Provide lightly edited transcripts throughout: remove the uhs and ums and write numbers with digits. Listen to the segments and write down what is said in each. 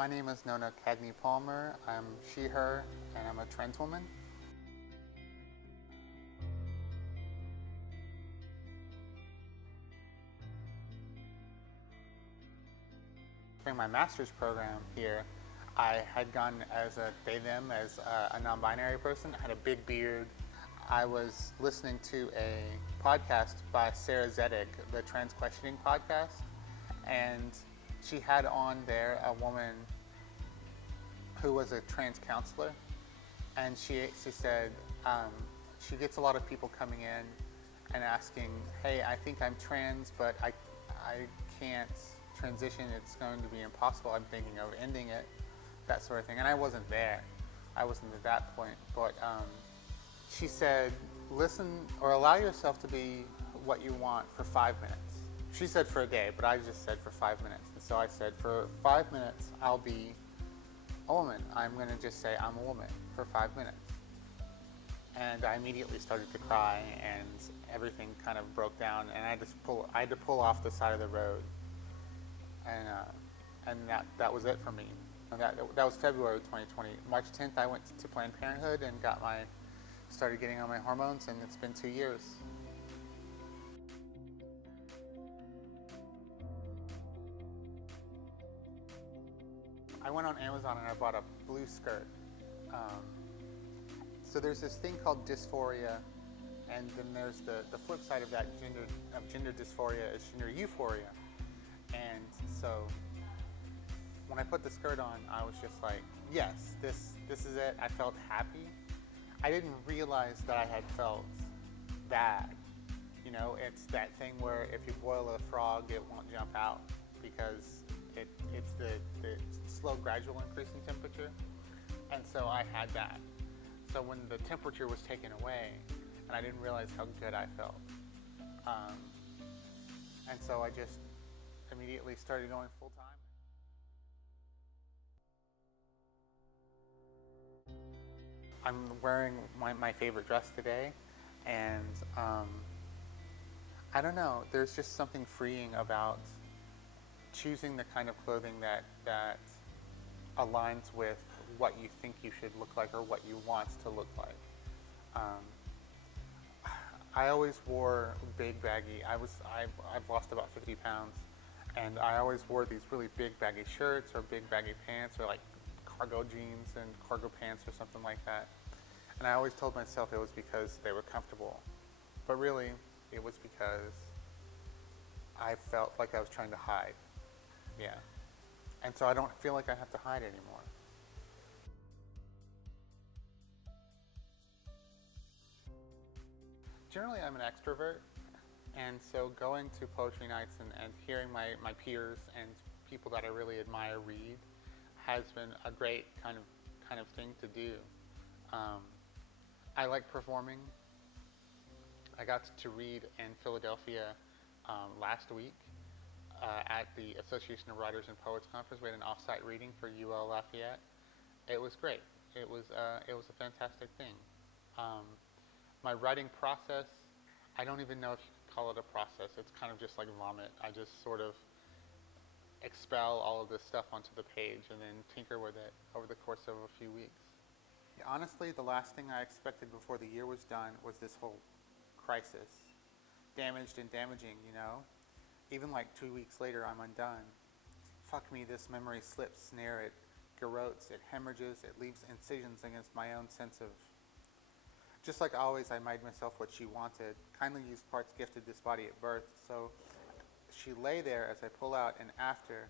My name is Nona Cagney Palmer. I'm she, her, and I'm a trans woman. During my master's program here, I had gone as a they, them, as a non binary person. I had a big beard. I was listening to a podcast by Sarah Zedek, the Trans Questioning podcast, and she had on there a woman who was a trans counselor, and she said she gets a lot of people coming in and asking, "Hey, I think I'm trans, but I can't transition. It's going to be impossible. I'm thinking of ending it," that sort of thing. And I wasn't there. I wasn't at that point. But she said, "Listen or allow yourself to be what you want for 5 minutes." She said for a day, but I just said for 5 minutes. And so I said, for 5 minutes, I'll be a woman. I'm going to just say I'm a woman for 5 minutes. And I immediately started to cry, and everything kind of broke down, and I had to pull off the side of the road, and that was it for me. And that was February 2020. March 10th, I went to Planned Parenthood and started getting on my hormones, and it's been 2 years. I went on Amazon and I bought a blue skirt. So there's this thing called dysphoria, and then there's the flip side of that gender dysphoria is gender euphoria. And so when I put the skirt on, I was just like, yes, this is it. I felt happy. I didn't realize that I had felt bad. You know, it's that thing where if you boil a frog, it won't jump out because it's the slow, gradual increase in temperature. And so I had that. So when the temperature was taken away, and I didn't realize how good I felt. And so I just immediately started going full time. I'm wearing my favorite dress today, and I don't know, there's just something freeing about choosing the kind of clothing that aligns with what you think you should look like or what you want to look like. I always wore big baggy. I've lost about 50 pounds, and I always wore these really big baggy shirts or big baggy pants or like cargo jeans and cargo pants or something like that. And I always told myself it was because they were comfortable, but really it was because I felt like I was trying to hide. Yeah. And so I don't feel like I have to hide anymore. Generally, I'm an extrovert, and so going to poetry nights and hearing my peers and people that I really admire read has been a great kind of thing to do. I like performing. I got to read in Philadelphia last week at the Association of Writers and Poets Conference. We had an off-site reading for UL Lafayette. It was great. It was a fantastic thing. My writing process, I don't even know if you could call it a process. It's kind of just like vomit. I just sort of expel all of this stuff onto the page and then tinker with it over the course of a few weeks. Yeah, honestly, the last thing I expected before the year was done was this whole crisis. Damaged and damaging, you know? Even like 2 weeks later, I'm undone. Fuck me, this memory slips, snare, it garrotes, it hemorrhages, it leaves incisions against my own sense of. Just like always, I made myself what she wanted, kindly used parts gifted this body at birth, so she lay there as I pull out and after,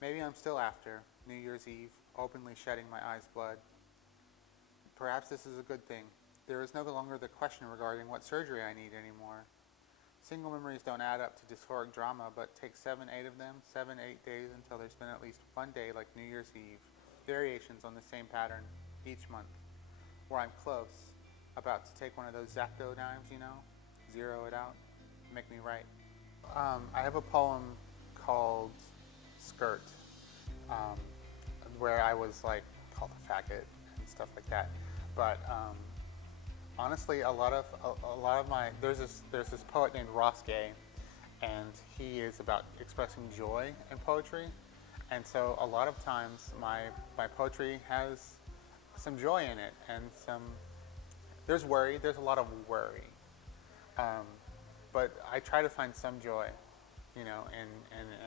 maybe I'm still after, New Year's Eve, openly shedding my eyes' blood. Perhaps this is a good thing. There is no longer the question regarding what surgery I need anymore. Single memories don't add up to dysphoric drama, but take 7, 8 of them, 7, 8 days until there's been at least one day like New Year's Eve, variations on the same pattern each month, where I'm close, about to take one of those X-Acto knives, you know, zero it out, make me write. I have a poem called Skirt, where I was like called a faggot and stuff like that, but honestly, a lot of my there's this poet named Ross Gay, and is about expressing joy in poetry. And so a lot of times my poetry has some joy in it and there's worry, there's a lot of worry. Um, but I try to find some joy, in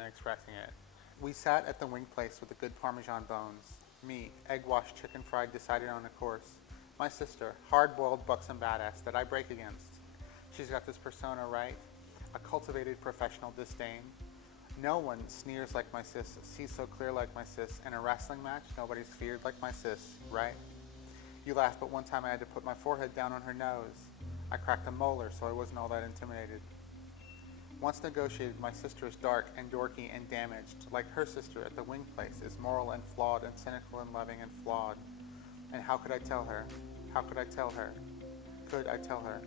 expressing it. We sat at the wing place with the good Parmesan bones, meat, egg washed chicken fried decided on a course. My sister, hard-boiled buxom badass that I break against. She's got this persona right, a cultivated professional disdain. No one sneers like my sis, sees so clear like my sis. In a wrestling match, nobody's feared like my sis, right? You laugh, but one time I had to put my forehead down on her nose. I cracked a molar, so I wasn't all that intimidated. Once negotiated, my sister is dark and dorky and damaged, like her sister at the wing place is moral and flawed and cynical and loving and flawed. And how could I tell her? How could I tell her? Could I tell her?